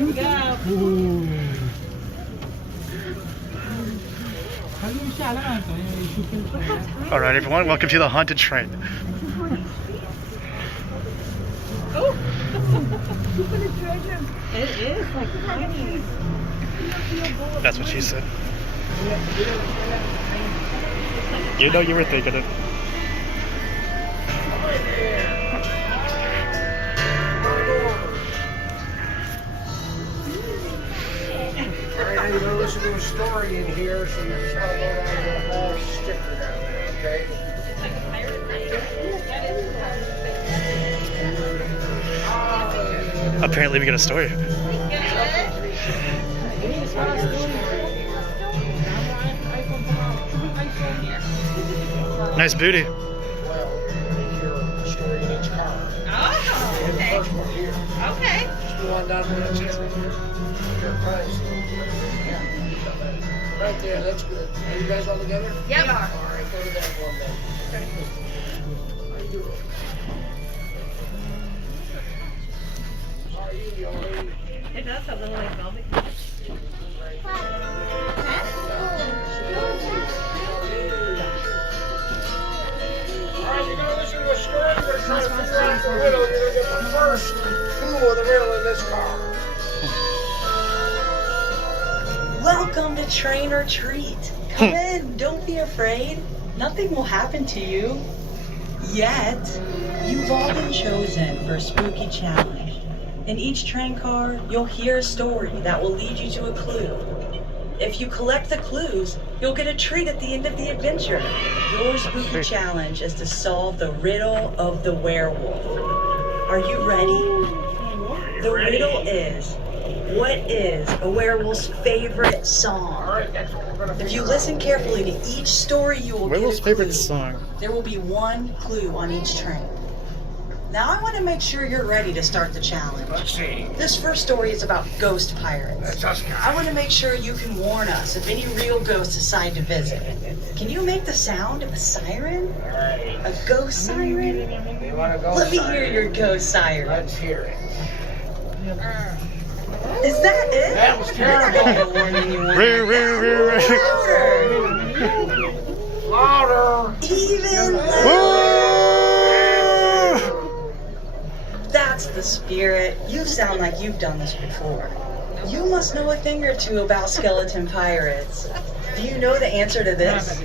we go. Alright everyone, welcome to the haunted train. Oh! It is like tiny. That's what she said. You know you were thinking it. Alright, I'm going to listen to a story in here, so you just want to go down to the hall sticker down there, okay? It's like a pirate night. Apparently we got a story. Nice booty. Well, your story in each car. Oh, And the okay. first one here. Okay. Just go on down where it's here. Your prize. Yeah. Right there, that's good. Are you guys all together? Yep. All right, go to that one then. How you doing? How are you, young lady? It does have a little like velvet. Alright, you're gonna listen to a story, you're gonna try to figure out the riddle, you're gonna get the first clue of the riddle in this car. Welcome to Train or Treat. Come in, don't be afraid. Nothing will happen to you. Yet. You've all been chosen for a spooky challenge. In each train car, you'll hear a story that will lead you to a clue. If you collect the clues, you'll get a treat at the end of the adventure. Your spooky challenge is to solve the riddle of the werewolf. Are you ready? The riddle is, what is a werewolf's favorite song? Alright, that's what we're gonna If figure you out. listen carefully to each story, you will Werewolf's get a clue. favorite song. There will be one clue on each train. Now I want to make sure you're ready to start the challenge. Let's see. This first story is about ghost pirates. That's us guys. I want to make sure you can warn us if any real ghosts decide to visit. Can you make the sound of a siren? Alright. A ghost siren? You wanna go? Let me siren? hear your ghost siren. Let's hear it. Is that it? That was terrible. I'm not gonna warn anyone. Roo, roo, roo, roo. Louder. Louder. Even louder. Woo! That's the spirit. You sound like you've done this before. You must know a thing or two about skeleton pirates. Do you know the answer to this?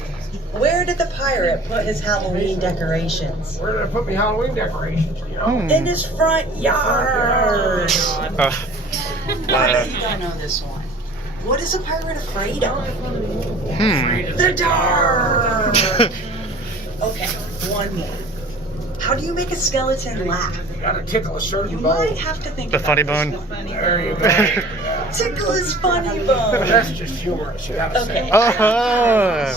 Where did the pirate put his Halloween decorations? Where did I put my Halloween decorations, you know? In his front yard. I bet you don't know this one. What is a pirate afraid of? The dark. Okay, one more. How do you make a skeleton laugh? You gotta tickle a certain You bone. might have to think The about funny this. bone. There you go. Tickle his funny bone. That's just humorous, you gotta Okay. say. Uh-huh.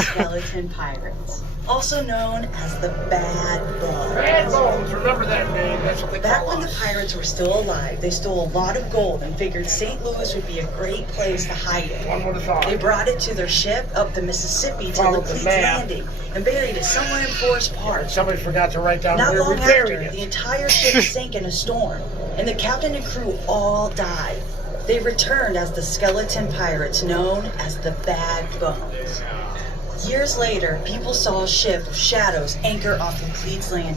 Skeleton pirates, also known as the Bad Bones. Bad bones, remember that name, that's what they Back call when the us. pirates were still alive, they stole a lot of gold and figured St. Louis would be a great place to hide it. One would have thought. They brought it to their ship up the Mississippi to Followed the Laclede's map. Landing and buried it somewhere in Forest Park. Somebody forgot to write down Not where we long buried after, the it. entire ship sank in a storm, and the captain and crew all died. They returned as the skeleton pirates known as the Bad Bones. Years later, people saw a ship of shadows anchor off Laclede's Landing,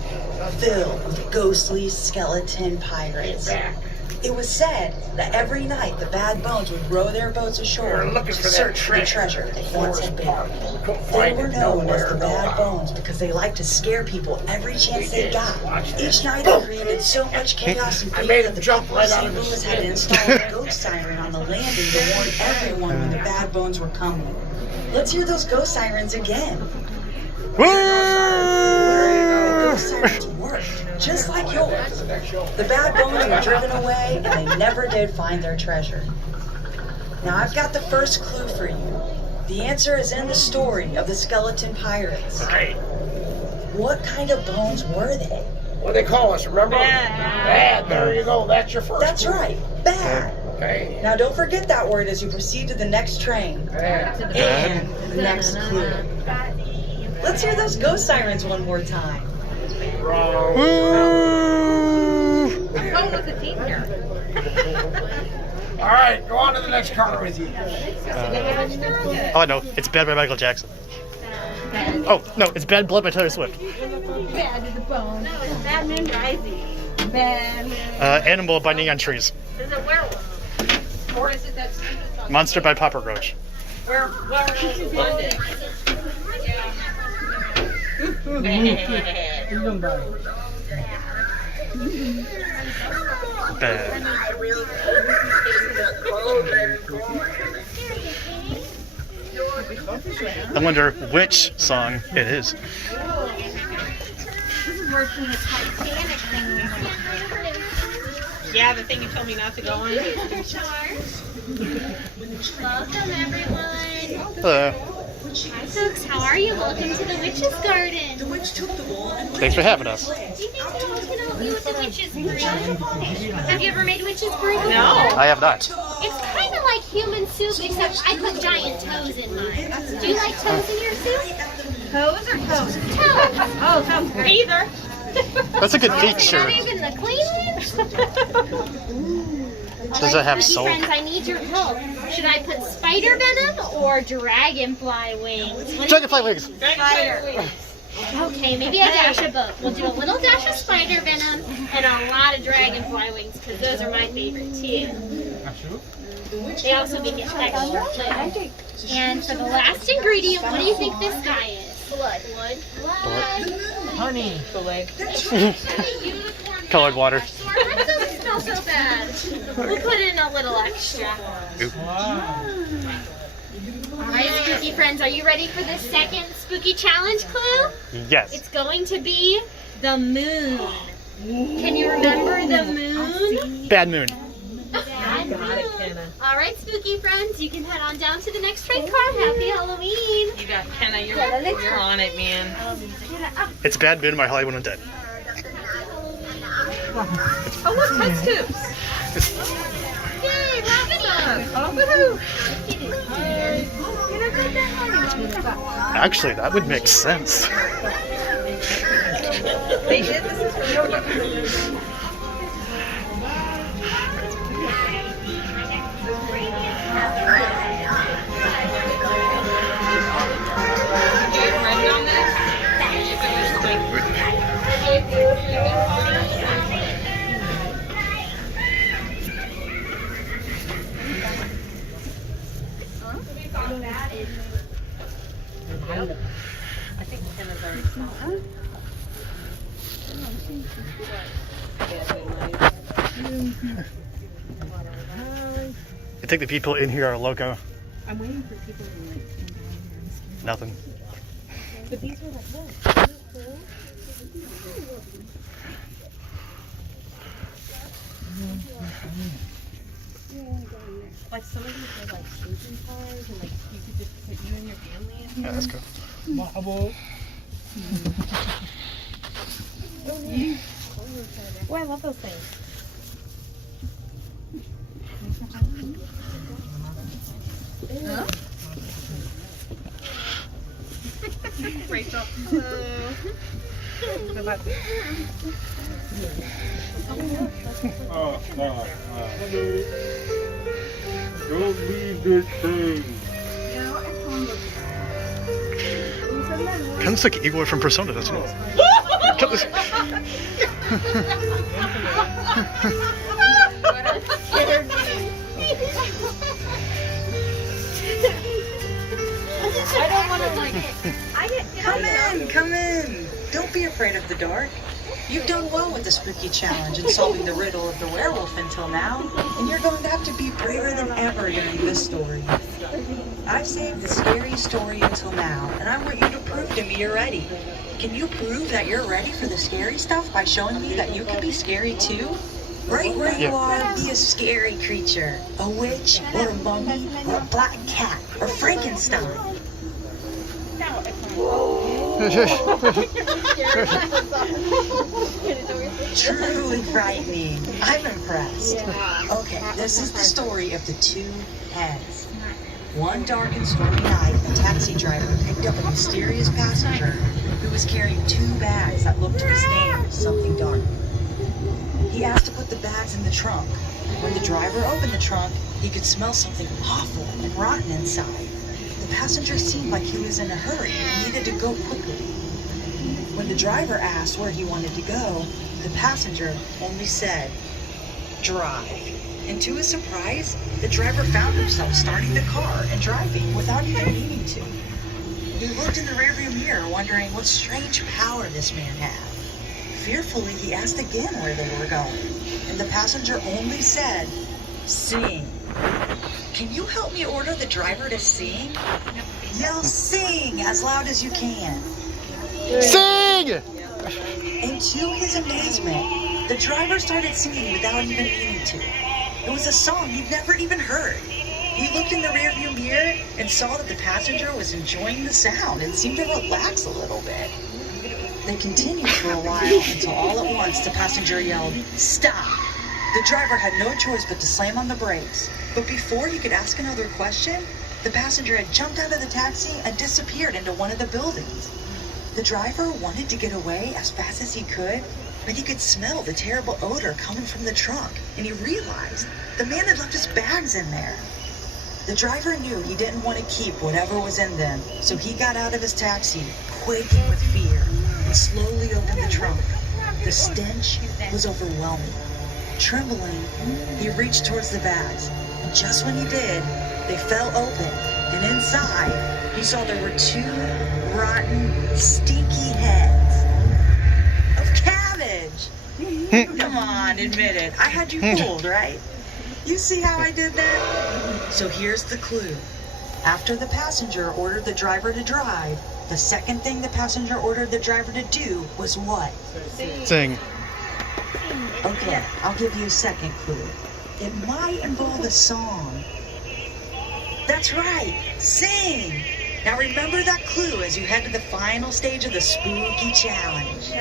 filled with ghostly skeleton pirates. Back. It was said that every night the Bad Bones would row their boats ashore We're to looking for that search for the treasure. treasure they once had Forest Park. buried. We couldn't They find were it known as nowhere, the no Bad how. Bones because they liked to scare people every chance They they did. got. Watch Each this. night they created so much chaos and I fear made that him the jump people right of out St. of his Louis had to skin. install a ghost siren on the landing to warn everyone when the Bad Bones were coming. Let's hear those ghost sirens again. The ghost sirens worked, just like yours. The Bad Bones were driven away and they never did find their treasure. Now I've got the first clue for you. The answer is in the story of the skeleton pirates. Right. What kind of bones were they? What do they call us, remember? Bad. Bad, there you go, that's your first That's clue. right, bad. Okay. Now don't forget that word as you proceed to the next train Bad. and the next clue. Let's hear those ghost sirens one more time. Wrong. Woo! I'm going with the team here. All right, go on to the next car with you. Oh, I know. It's Bad by Michael Jackson. Oh, no. It's Bad Blood by Taylor Swift. Bad to the bone. No, it's Bad Moon Rising. Bad Moon. Animal by Neon Trees. Is it werewolf? Or is it that stupid song? Monster by Papa Roach. Werewolf is London. Bad. I wonder which song it is. Yeah, the thing you told me not to go on. Welcome, everyone. Hello. Hi, folks. How are you? Welcome to the Witch's Garden. The witch took the ball and Thanks for having us. Do you think someone can help you with the Witch's Brew? Have you ever made Witch's Brew before? No. I have not. It's kind of like human soup, except I put giant toes in mine. Do you like toes in your soup? Toes or toes? Toes. Oh, sounds great. Either. That's a good feature. Not even the clean ones? Does it have Alright, soul? friends, I need your help. Should I put spider venom or dragonfly wings? What do you Dragonfly wings. Spider. Okay, maybe a dash of both. We'll do a little dash of spider venom and a lot of dragonfly wings because those are my favorite too. They also make it extra flavor. And for the last ingredient, what do you think this guy is? Blood. Blood. Honey. Colored water. That doesn't smell so bad. We'll put in a little extra. Alright, spooky friends, are you ready for the second spooky challenge clue? Yes. It's going to be the moon. Can you remember the moon? Bad Moon. Bad got it, moon. Kenna. Alright, spooky friends, you can head on down to the next train car. Happy Halloween. You got Kenna. You're on it, man. It's Bad Moon by Hollywood Undead. Oh, look, test tubes. Yay, rabbit. Oh, woohoo. Actually, that would make sense. They did. This is for real. Ready on I think Kenna's already saw it. I think the people in here are loco. I'm waiting for people to like come down here and see. Nothing. But these were like what? Like some of these are like sleeping cars and like you could just put you and your family in Yeah, here. that's cool. Oh, I love those things. Huh? Rachel. Don't leave this thing. Kind of looks like Igor from Persona, doesn't it? Cut this. I don't want to like. Come in. Don't be afraid of the dark. You've done well with the spooky challenge and solving the riddle of the werewolf until now, and you're going to have to be braver than ever during this story. I've saved the scariest story until now, and I want you to prove to me you're ready. Can you prove that you're ready for the scary stuff by showing me that you can be scary too? Right where you are, be a scary creature. A witch, or a mummy, or a black cat, or Frankenstein. Truly frightening. I'm impressed. Okay, this is the story of the two heads. One dark and stormy night, a taxi driver picked up a mysterious passenger who was carrying two bags that looked to be stained with something dark. He asked to put the bags in the trunk. When the driver opened the trunk, he could smell something awful and rotten inside. The passenger seemed like he was in a hurry and needed to go quickly. When the driver asked where he wanted to go, the passenger only said, "Drive." And to his surprise, the driver found himself starting the car and driving without even needing to. He looked in the rearview mirror, wondering what strange power this man had. Fearfully, he asked again where they were going, and the passenger only said, "Sing." "Can you help me order the driver to sing?" Yell "sing" as loud as you can. Sing! And to his amazement, the driver started singing without even needing to. It was a song he'd never even heard. He looked in the rearview mirror and saw that the passenger was enjoying the sound and seemed to relax a little bit. They continued for a while until all at once the passenger yelled, "Stop!" The driver had no choice but to slam on the brakes. But before he could ask another question, the passenger had jumped out of the taxi and disappeared into one of the buildings. The driver wanted to get away as fast as he could, but he could smell the terrible odor coming from the trunk, and he realized the man had left his bags in there. The driver knew he didn't want to keep whatever was in them, so he got out of his taxi, quaking with fear, and slowly opened the trunk. The stench was overwhelming. Trembling, he reached towards the bags, and just when he did, they fell open, and inside, he saw there were 2 rotten, stinky heads of cabbage. Come on, admit it. I had you fooled, right? You see how I did that? So here's the clue. After the passenger ordered the driver to drive, the second thing the passenger ordered the driver to do was what? Sing. Okay, I'll give you a second clue. It might involve a song. That's right, sing! Now remember that clue as you head to the final stage of the spooky challenge.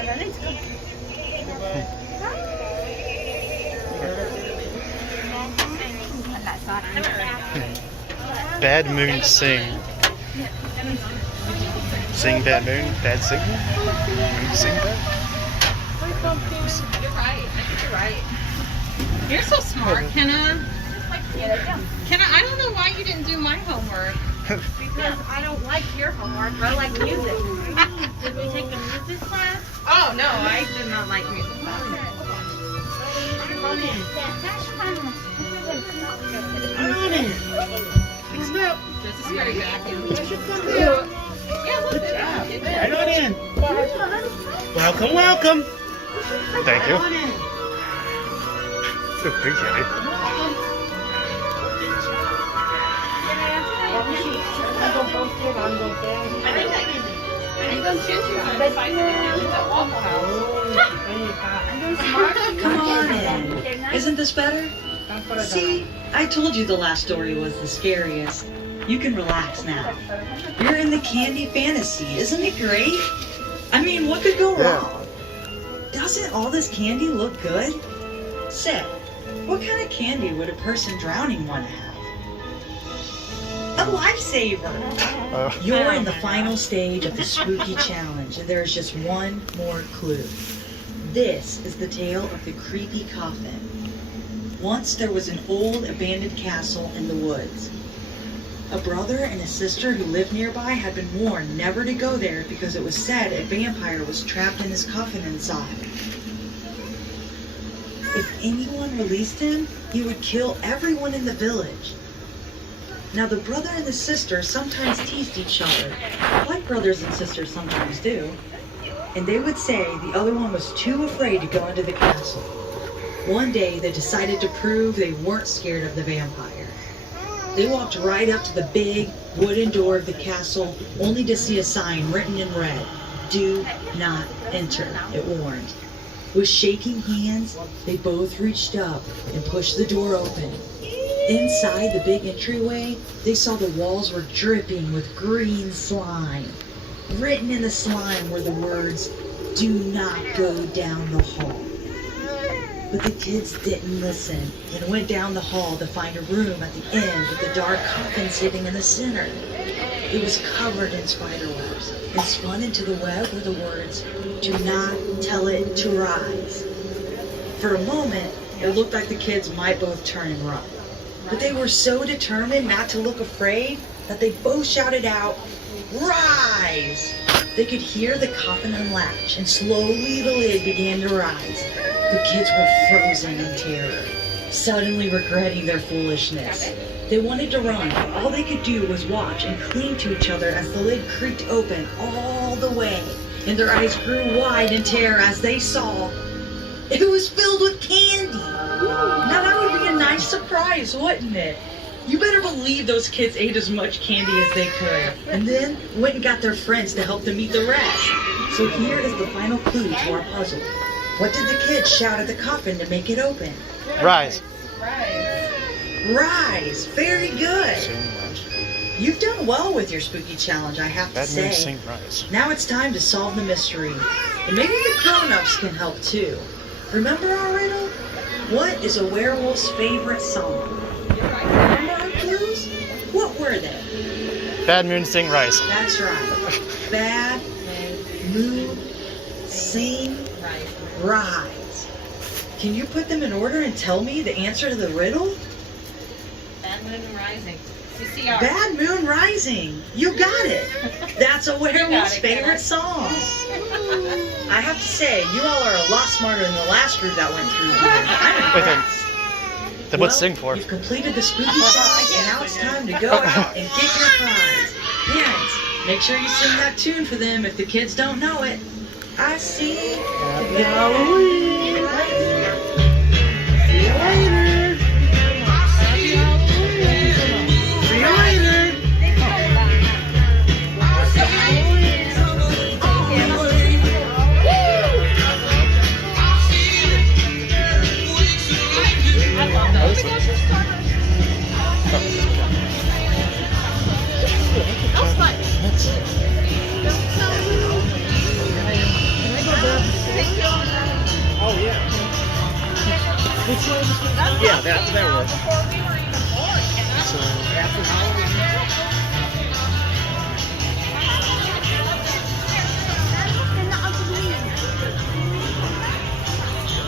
Bad moon sing. Sing bad moon, bad sing. Moon sing bad. You're right. I think you're right. You're so smart, Kenna. Kenna, I don't know why you didn't do my homework. Because I don't like your homework. I like music. Did we take a music class? Oh, no, I did not like music class. This is very vacuum. Yeah, look at that. Right on in. Welcome, welcome. Thank you. Appreciate it. Come on in. Isn't this better? See, I told you the last story was the scariest. You can relax now. You're in the candy fantasy. Isn't it great? I mean, what could go wrong? Doesn't all this candy look good? Say, what kind of candy would a person drowning want to have? A lifesaver! You're in the final stage of the spooky challenge, and there's just one more clue. This is the tale of the creepy coffin. Once there was an old abandoned castle in the woods. A brother and a sister who lived nearby had been warned never to go there because it was said a vampire was trapped in his coffin inside. If anyone released him, he would kill everyone in the village. Now the brother and the sister sometimes teased each other, like brothers and sisters sometimes do, and they would say the other one was too afraid to go into the castle. One day they decided to prove they weren't scared of the vampire. They walked right up to the big wooden door of the castle, only to see a sign written in red, "Do not enter," it warned. With shaking hands, they both reached up and pushed the door open. Inside the big entryway, they saw the walls were dripping with green slime. Written in the slime were the words, "Do not go down the hall." But the kids didn't listen and went down the hall to find a room at the end with the dark coffin sitting in the center. It was covered in spiderwebs, and spun into the web were the words, "Do not tell it to rise." For a moment, it looked like the kids might both turn and run. But they were so determined not to look afraid that they both shouted out, "Rise!" They could hear the coffin unlatch, and slowly the lid began to rise. The kids were frozen in terror, suddenly regretting their foolishness. They wanted to run, but all they could do was watch and cling to each other as the lid creaked open all the way, and their eyes grew wide in terror as they saw it was filled with candy. Now that would be a nice surprise, wouldn't it? You better believe those kids ate as much candy as they could, and then went and got their friends to help them eat the rest. So here is the final clue to our puzzle. What did the kids shout at the coffin to make it open? Rise. Rise! Very good. You've done well with your spooky challenge, I have to Bad moon, say. sing rise. Now it's time to solve the mystery. And maybe the grown-ups can help too. Remember our riddle? What is a werewolf's favorite song? Remember our clues? What were they? Bad moon, sing rise. That's right. Bad moon, sing, rise. Can you put them in order and tell me the answer to the riddle? Bad Moon Rising. CCR. Bad Moon Rising. You got it. That's a werewolf's it, Kenna. favorite song. I have to say, you all are a lot smarter than the last group that went through here. I'm Wait, then. impressed. Then what's sing for? You've completed the spooky challenge, and now it's time to go out and get your prize. Parents, make sure you sing that tune for them if the kids don't know it. I see. Happy Halloween. Oh, yeah. Yeah, that works.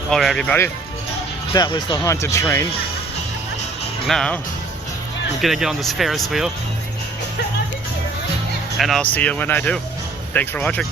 All right, everybody. That was the haunted train. Now, I'm gonna get on this Ferris wheel. And I'll see you when I do. Thanks for watching.